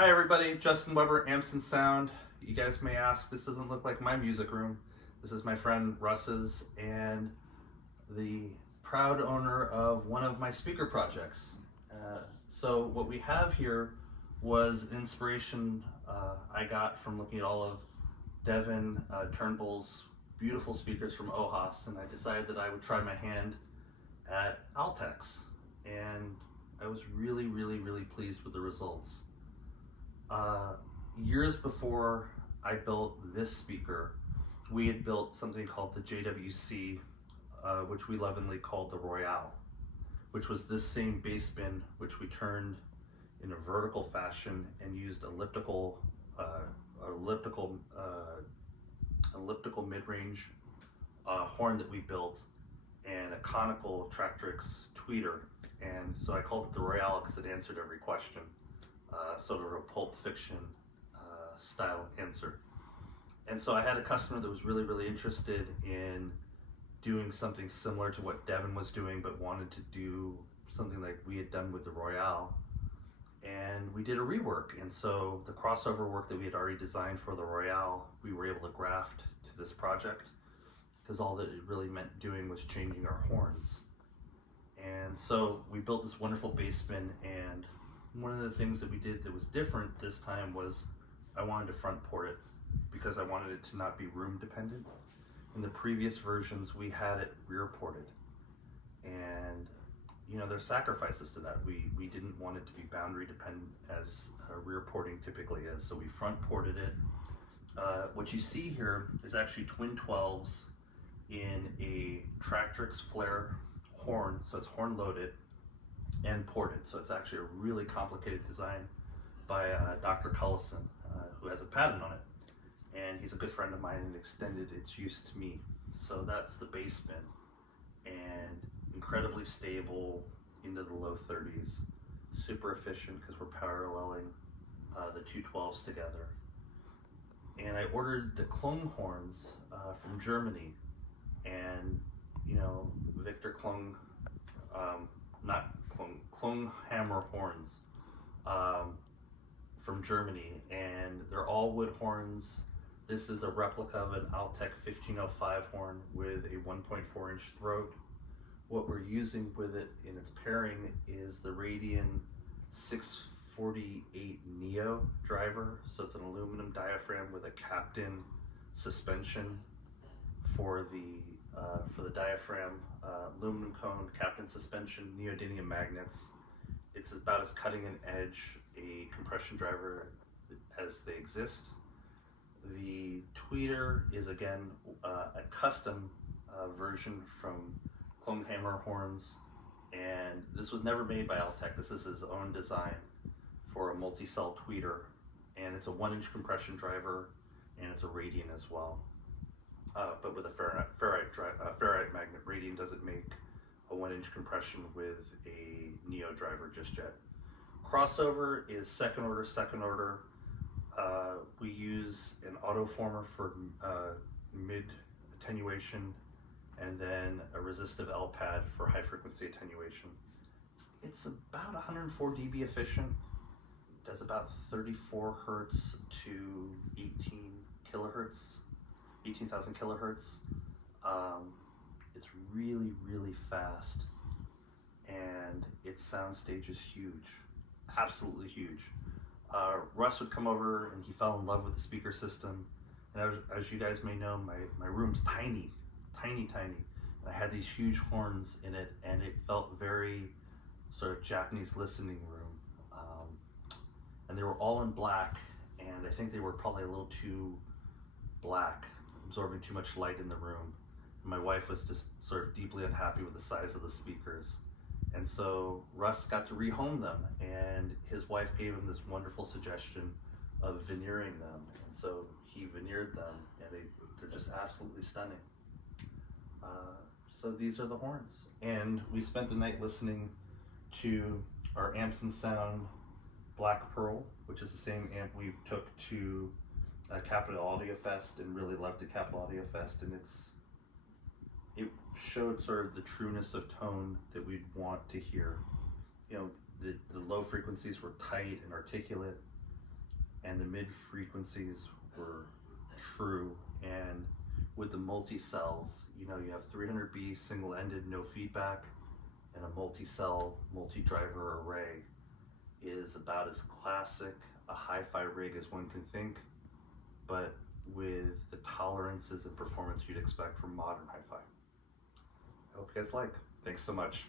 Hi everybody, Justin Weber, ampsandsound. You guys may ask, this doesn't look like my music room. This is my friend Russ's and the proud owner of one of my speaker projects. So what we have here was inspiration I got from looking at all of Devin Turnbull's beautiful speakers from OHAS, and I decided that I would try my hand at Altec's, and I was really pleased with the results. Years before I built this speaker, we had built something called the JWC, which we lovingly called the Royale, which was this same bassbin, which we turned in a vertical fashion and used elliptical mid-range horn that we built and a conical Tractrix tweeter. And so I called it the Royale because it answered every question. Sort of a Pulp Fiction style answer. And so I had a customer that was really interested in doing something similar to what Devin was doing, but wanted to do something like we had done with the Royale. And we did a rework. And so the crossover work that we had already designed for the Royale, we were able to graft to this project, because all that it really meant doing was changing our horns. And so we built this wonderful bassbin, and one of the things that we did that was different this time was I wanted to front port it because I wanted it to not be room dependent. In the previous versions, we had it rear ported, and you know, there's sacrifices to that. We didn't want it to be boundary dependent as rear porting typically is, so we front ported it. What you see here is actually twin 12s in a Tractrix flare horn, so it's horn loaded and ported. So it's actually a really complicated design by Dr. Cullison, who has a patent on it. And he's a good friend of mine and extended its use to me. So that's the bassbin, and incredibly stable into the low 30s. Super efficient because we're paralleling the two 12s together. And I ordered the Klung horns from Germany, and you know, Victor Klung, Klung hammer horns from Germany, and they're all wood horns. This is a replica of an Altec 1505 horn with a 1.4 inch throat. What we're using with it in its pairing is the Radian 648 Neo driver. So it's an aluminum diaphragm with a Captain suspension for the diaphragm, aluminum cone, Captain suspension, neodymium magnets. It's about as cutting an edge a compression driver as they exist. The tweeter is again a custom version from Klung hammer horns, and this was never made by Altec. This is his own design for a multicell tweeter, and it's a 1 inch compression driver, and it's a Radian as well. But with a ferrite magnet. Radian doesn't make a 1 inch compression with a Neo driver just yet. Crossover is second order. We use an autoformer for mid attenuation, and then a resistive L pad for high frequency attenuation. It's about 104 dB efficient. It does about 34 hertz to 18,000 kilohertz. It's really fast, and its soundstage is huge, absolutely huge. Russ would come over and he fell in love with the speaker system, and as you guys may know, my room's tiny. I had these huge horns in it, and it felt very sort of Japanese listening room. And they were all in black, and I think they were probably a little too black, absorbing too much light in the room. My wife was just sort of deeply unhappy with the size of the speakers. And so Russ got to rehome them, and his wife gave him this wonderful suggestion of veneering them. And so he veneered them, and they're just absolutely stunning. So these are the horns. And we spent the night listening to our ampsandsound Black Pearl, which is the same amp we took to Capital Audio Fest and really loved at Capital Audio Fest, and it showed sort of the trueness of tone that we'd want to hear. You know, the low frequencies were tight and articulate. and the mid frequencies were true. And with the multi-cells, you know, you have 300B single-ended, no feedback, and a multi-cell, multi-driver array is about as classic a hi-fi rig as one can think, but with the tolerances and performance you'd expect from modern hi-fi. I hope you guys like. Thanks so much.